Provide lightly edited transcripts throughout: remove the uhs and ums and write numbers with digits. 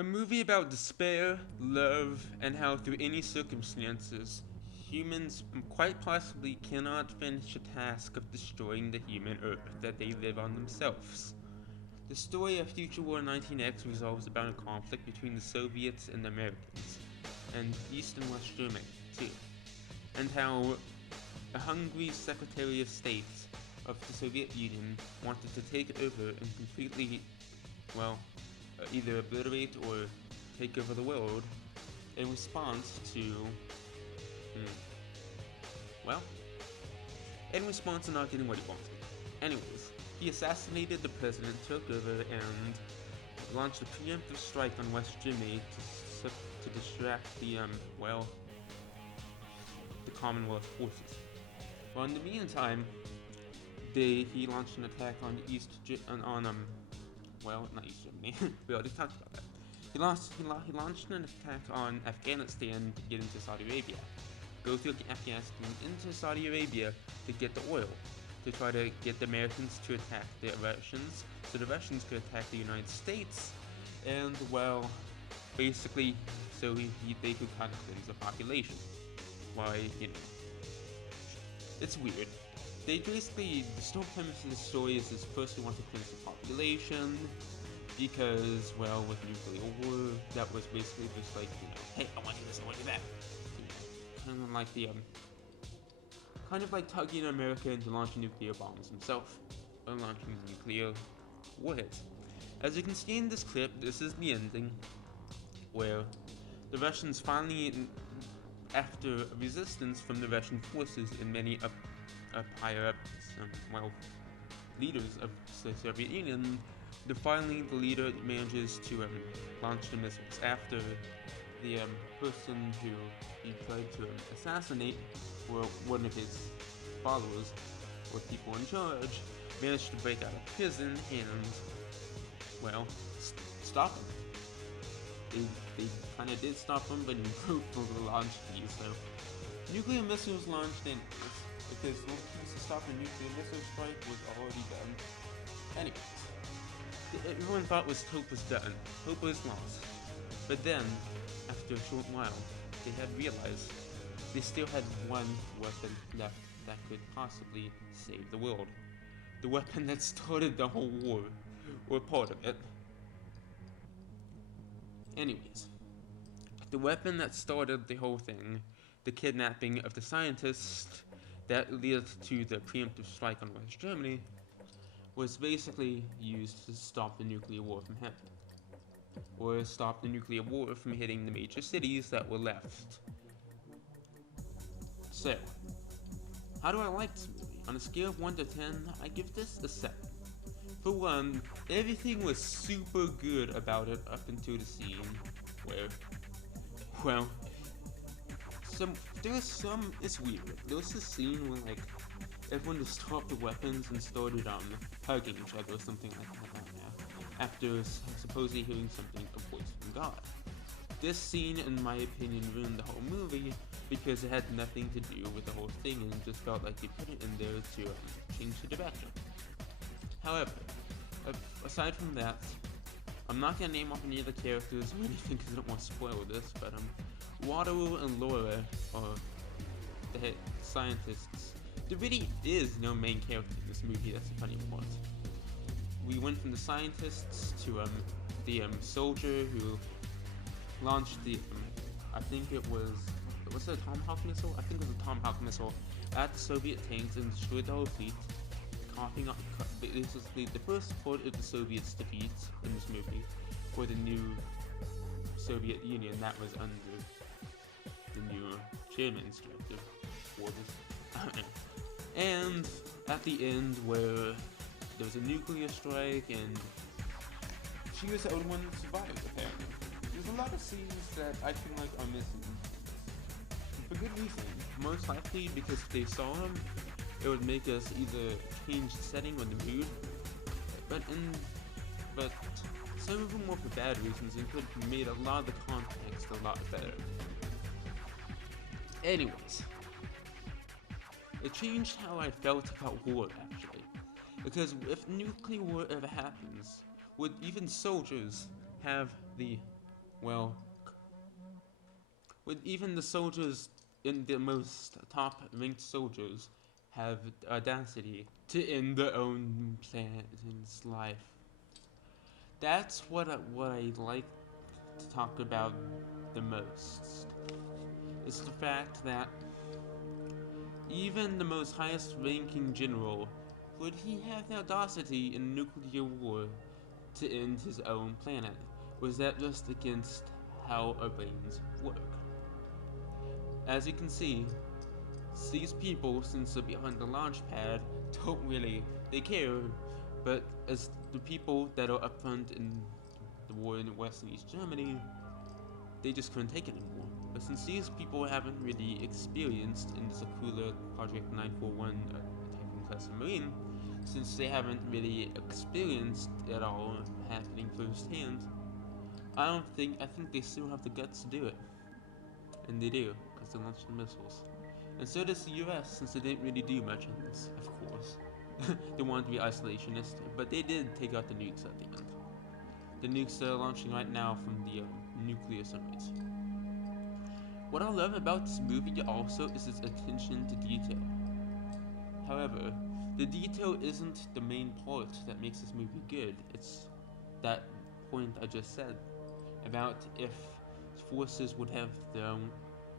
A movie about despair, love, and how through any circumstances, humans quite possibly cannot finish the task of destroying the human Earth that they live on themselves. The story of Future War 19X revolves about a conflict between the Soviets and the Americans, and East and West Germany, too, and how a hungry Secretary of State of the Soviet Union wanted to take over and completely, either obliterate or take over the world in response to, well, in response to not getting what he wanted. Anyways, he assassinated the president, took over, and launched a preemptive strike on West Germany to distract the Commonwealth forces. Well, in the meantime, he launched an attack on not East Germany. We already talked about that. He launched an attack on Afghanistan to get into Saudi Arabia. Go through Afghanistan into Saudi Arabia to get the oil, to try to get the Americans to attack the Russians, so the Russians could attack the United States, and basically, so they could kind of cleanse the population. Why, it's weird. The story premise of the story is this first they want to cleanse the population, because, with nuclear war, that was basically just like, hey, I want to do this, I want to do that. Kind of like tugging America into launching nuclear bombs himself, or launching nuclear warheads. As you can see in this clip, this is the ending, where the Russians finally, after resistance from the Russian forces and many leaders of the Soviet Union, the leader manages to launch the missiles after the person who he tried to assassinate, or one of his followers, or people in charge, managed to break out of prison and, stop him. They kind of did stop him, but he broke the launch key, so nuclear missiles launched in, because to stop a nuclear missile strike was already done. Anyways, everyone thought hope was done, hope was lost, but then, after a short while, they had realized they still had one weapon left that could possibly save the world. The weapon that started the whole war, or part of it. Anyways, the weapon that started the whole thing, the kidnapping of the scientist that led to the preemptive strike on West Germany, was basically used to stop the nuclear war from happening, or stop the nuclear war from hitting the major cities that were left. So, how do I like this movie? On a scale of 1 to 10, I give this a 7. For one, everything was super good about it up until the scene where, it's weird. There was this scene where, everyone just dropped the weapons and started, hugging each other or something like that after supposedly hearing something, a voice from God. This scene, in my opinion, ruined the whole movie because it had nothing to do with the whole thing and just felt like they put it in there to change the direction. However, aside from that, I'm not gonna name off any of the characters or anything because I don't want to spoil this, but Wataru and Laura are the head scientists. There really is no main character in this movie, that's the funny part. We went from the scientists to the soldier who launched the, I think it was it a Tomahawk missile? I think it was a Tomahawk missile at the Soviet tanks and destroyed the whole fleet, basically the first part of the Soviets' defeat in this movie for the new Soviet Union that was under the new chairman's directive orders. And at the end, where there was a nuclear strike and she was the only one that survived, apparently. There's a lot of scenes that I feel like are missing. For good reason. Most likely because if they saw them, it would make us either change the setting or the mood. But some of them were for bad reasons and could have made a lot of the context a lot better. Anyways, it changed how I felt about war, actually. Because if nuclear war ever happens, would even soldiers have the well, with even the soldiers in the most top ranked soldiers have the audacity to end their own planet's life. That's what I like to talk about the most. It's the fact that even the most highest ranking general, would he have the audacity in nuclear war to end his own planet? Was that just against how our brains work? As you can see, these people, since they're behind the launch pad, don't really, they care, but as the people that are up front in the war in West and East Germany, they just couldn't take it anymore. But since these people haven't really experienced in the Sakura Project 941 attacking class submarine, since they haven't really experienced it all happening firsthand, I think they still have the guts to do it. And they do, because they launched the missiles. And so does the US, since they didn't really do much on this, of course. They wanted to be isolationist, but they did take out the nukes at the end. The nukes are launching right now from the nuclear submarines. What I love about this movie also is its attention to detail. However, the detail isn't the main part that makes this movie good. It's that point I just said about if forces would have their own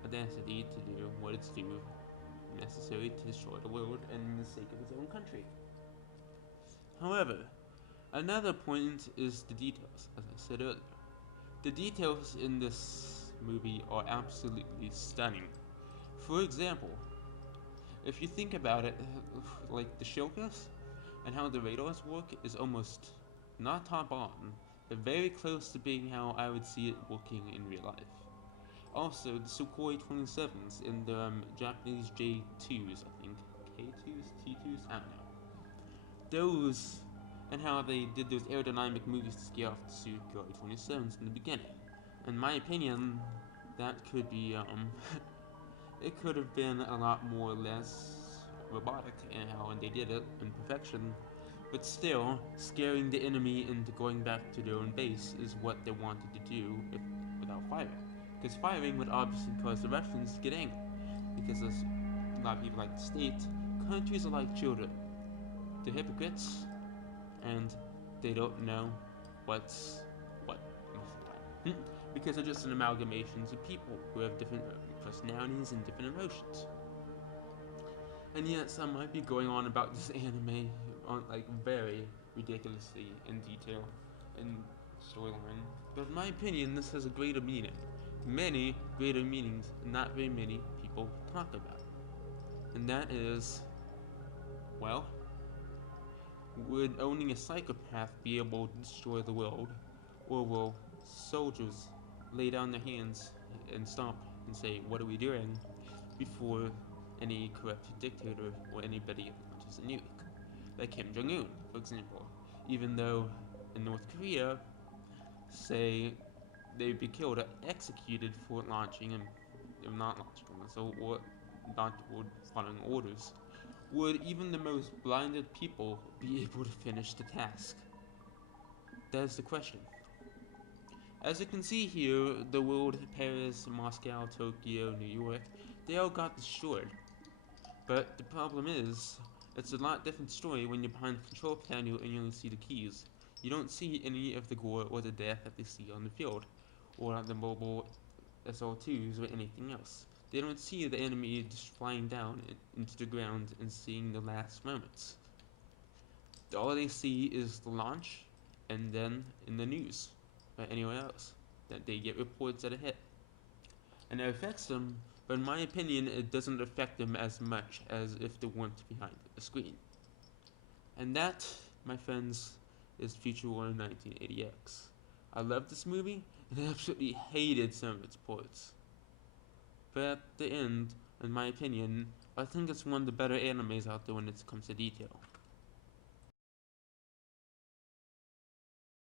audacity to do what it's due necessary to destroy the world and the sake of its own country. However, another point is the details, as I said earlier. The details in this movie are absolutely stunning. For example, if you think about it, like the showcase and how the radars work is almost not top on, but very close to being how I would see it working in real life. Also, the Sukhoi 27s and the Japanese J2s, I think. K2s? T2s? I don't know. Those, and how they did those aerodynamic moves to scare off the Sukhoi 27s in the beginning. In my opinion, that could be, it could have been a lot more or less robotic in how they did it in perfection. But still, scaring the enemy into going back to their own base is what they wanted to do without firing. Because firing would obviously cause the Russians to get angry. Because as a lot of people like to state, countries are like children. They're hypocrites, and they don't know what's what most of the time. Because they're just an amalgamations of people who have different personalities and different emotions. And yet some might be going on about this anime on like very ridiculously in detail and storyline. But in my opinion, this has a greater meaning. Many greater meanings not very many people talk about. And that is, well, would owning a psychopath be able to destroy the world? Or will soldiers lay down their hands and stomp and say, what are we doing? Before any corrupt dictator or anybody launches a nuke. Like Kim Jong-un, for example. Even though in North Korea, say they'd be killed or executed for launching and not launching a missile or not following orders, would even the most blinded people be able to finish the task? That is the question. As you can see here, the world, Paris, Moscow, Tokyo, New York, they all got destroyed. But the problem is, it's a lot different story when you're behind the control panel and you only see the keys. You don't see any of the gore or the death that they see on the field, or the mobile SL2s or anything else. They don't see the enemy just flying down into the ground and seeing the last moments. All they see is the launch, and then in the news, or anywhere else, that they get reports that it hit. And it affects them, but in my opinion, it doesn't affect them as much as if they weren't behind the screen. And that, my friends, is Future War 1980X. I love this movie, and I absolutely hated some of its parts. But at the end, in my opinion, I think it's one of the better animes out there when it comes to detail.